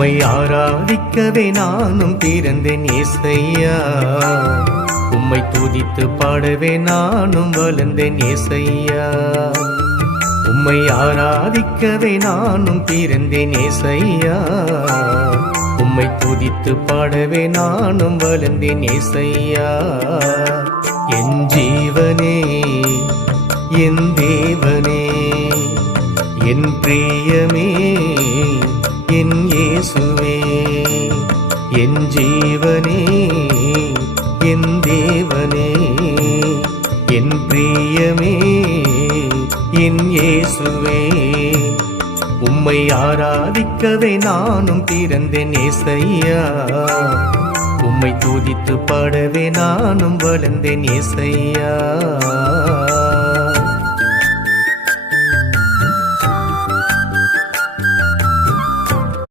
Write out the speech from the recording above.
உம்மை ஆராதிக்கவே நானும் பிறந்தேன் ஏசையா. உம்மை துதித்து பாடவே நானும் வளர்ந்தேன் ஏசையா. உம்மை ஆராதிக்கவே நானும் பிறந்தேன் ஏசையா. உம்மை துதித்து பாடவே நானும் வளர்ந்தேன் ஏசையா. என் ஜீவனே, என் தேவனே, என் பிரியமே, என் இயேசுவே. என் ஜீவனே, என் தேவனே, என் பிரியமே, என் இயேசுவே. உம்மை ஆராதிக்கவே நானும் பிறந்தேன் ஏசையா. உம்மை துதித்து பாடவே நானும் வளர்ந்தேன் ஏசையா.